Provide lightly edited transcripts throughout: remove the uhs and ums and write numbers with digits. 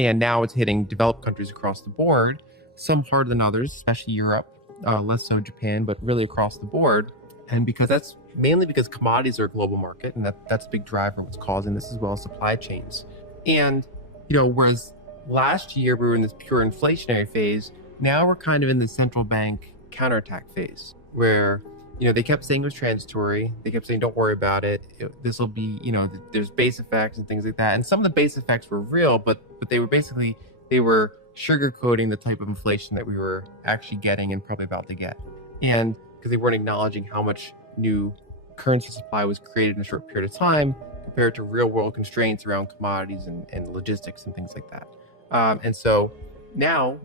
And now it's hitting developed countries across the board, some harder than others, especially Europe, less so Japan, but really across the board. And because that's mainly because commodities are a global market, and that's a big driver of what's causing this, as well as supply chains. And, whereas last year we were in this pure inflationary phase, now we're kind of in the central bank counterattack phase where, they kept saying it was transitory. They kept saying, don't worry about it. This will be, there's base effects and things like that. And some of the base effects were real, but they were sugarcoating the type of inflation that we were actually getting and probably about to get. And because they weren't acknowledging how much new currency supply was created in a short period of time compared to real world constraints around commodities and logistics and things like that. And so now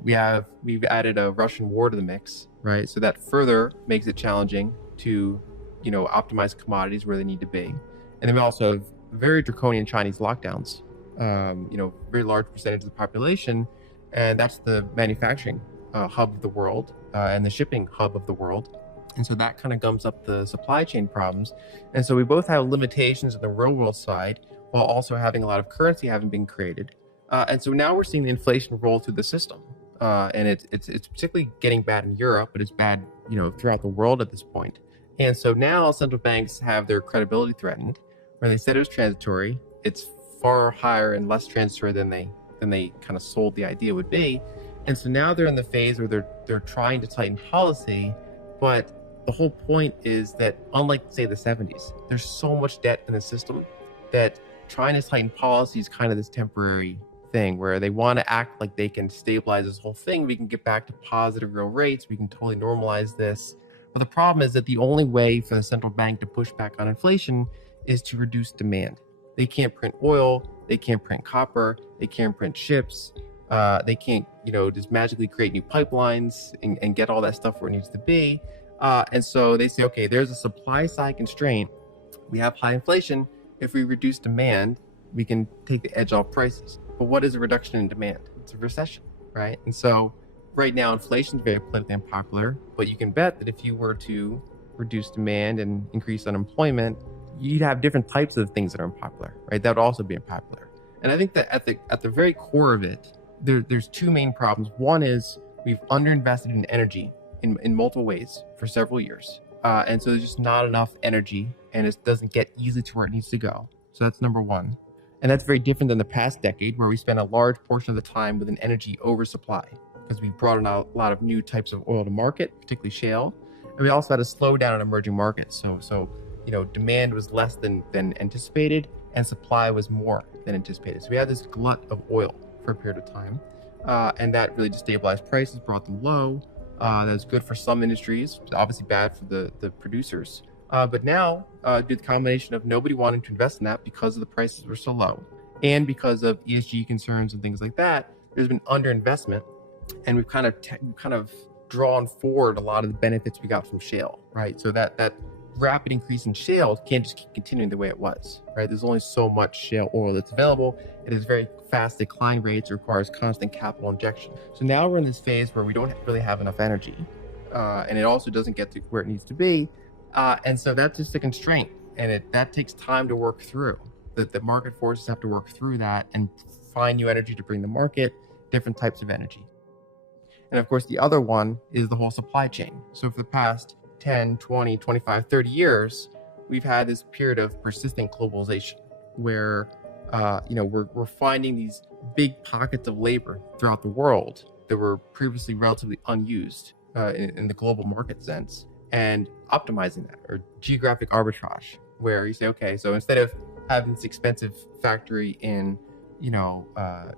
we've added a Russian war to the mix, right? So that further makes it challenging to, optimize commodities where they need to be. And then we also have very draconian Chinese lockdowns, very large percentage of the population. And that's the manufacturing hub of the world and the shipping hub of the world. And so that kind of gums up the supply chain problems. And so we both have limitations on the real world side while also having a lot of currency having been created. And so now we're seeing the inflation roll through the system. And it's particularly getting bad in Europe, but it's bad, throughout the world at this point. And so now central banks have their credibility threatened. Where they said it was transitory, it's far higher and less transitory than they kind of sold the idea would be. And so now they're in the phase where they're trying to tighten policy, but the whole point is that unlike, say, the 70s, there's so much debt in the system that trying to tighten policy is kind of this temporary thing where they want to act like they can stabilize this whole thing. We can get back to positive real rates. We can totally normalize this. But the problem is that the only way for the central bank to push back on inflation is to reduce demand. They can't print oil. They can't print copper. They can't print ships. They can't, just magically create new pipelines and get all that stuff where it needs to be. And so they say, okay, there's a supply side constraint. We have high inflation. If we reduce demand, we can take the edge off prices. But what is a reduction in demand? It's a recession, right? And so right now, inflation is very politically unpopular, but you can bet that if you were to reduce demand and increase unemployment, you'd have different types of things that are unpopular, right? That would also be unpopular. And I think that at the very core of it, there's two main problems. One is we've underinvested in energy in multiple ways for several years. And so there's just not enough energy and it doesn't get easily to where it needs to go. So that's number one. And that's very different than the past decade where we spent a large portion of the time with an energy oversupply because we brought in a lot of new types of oil to market, particularly shale. And we also had a slowdown in emerging markets. So demand was less than anticipated and supply was more than anticipated. So we had this glut of oil for a period of time. And that really destabilized prices, brought them low. That was good for some industries, obviously bad for the producers. But now, due to the combination of nobody wanting to invest in that because the prices were so low and because of ESG concerns and things like that, there's been underinvestment. And we've kind of drawn forward a lot of the benefits we got from shale, right? So that rapid increase in shale can't just keep continuing the way it was, right? There's only so much shale oil that's available. It has very fast decline rates, requires constant capital injection. So now we're in this phase where we don't really have enough energy, and it also doesn't get to where it needs to be. And so that's just a constraint, and that takes time to work through. The market forces have to work through that and find new energy to bring the market, different types of energy. And of course, the other one is the whole supply chain. So for the past 10, 20, 25, 30 years, we've had this period of persistent globalization where, we're finding these big pockets of labor throughout the world that were previously relatively unused in the global market sense and optimizing that, or geographic arbitrage, where you say, okay, so instead of having this expensive factory in,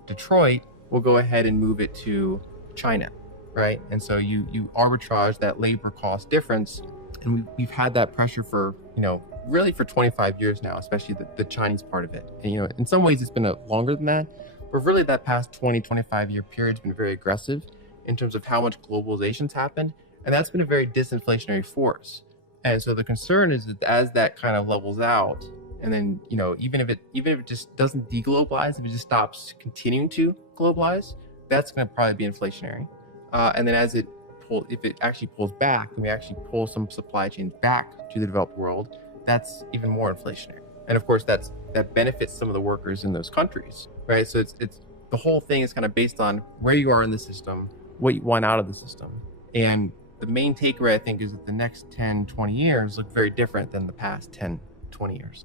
Detroit, we'll go ahead and move it to China, right? And so you arbitrage that labor cost difference. And we've had that pressure for, really for 25 years now, especially the Chinese part of it. And, in some ways it's been longer than that, but really that past 20, 25 year period has been very aggressive in terms of how much globalization's happened. And that's been a very disinflationary force. And so the concern is that as that kind of levels out, and then, even if it just doesn't deglobalize, if it just stops continuing to globalize, that's going to probably be inflationary. And then if it actually pulls back, and we actually pull some supply chains back to the developed world, that's even more inflationary. And of course, that benefits some of the workers in those countries, right? So it's the whole thing is kind of based on where you are in the system, what you want out of the system. And the main takeaway, I think, is that the next 10, 20 years look very different than the past 10, 20 years.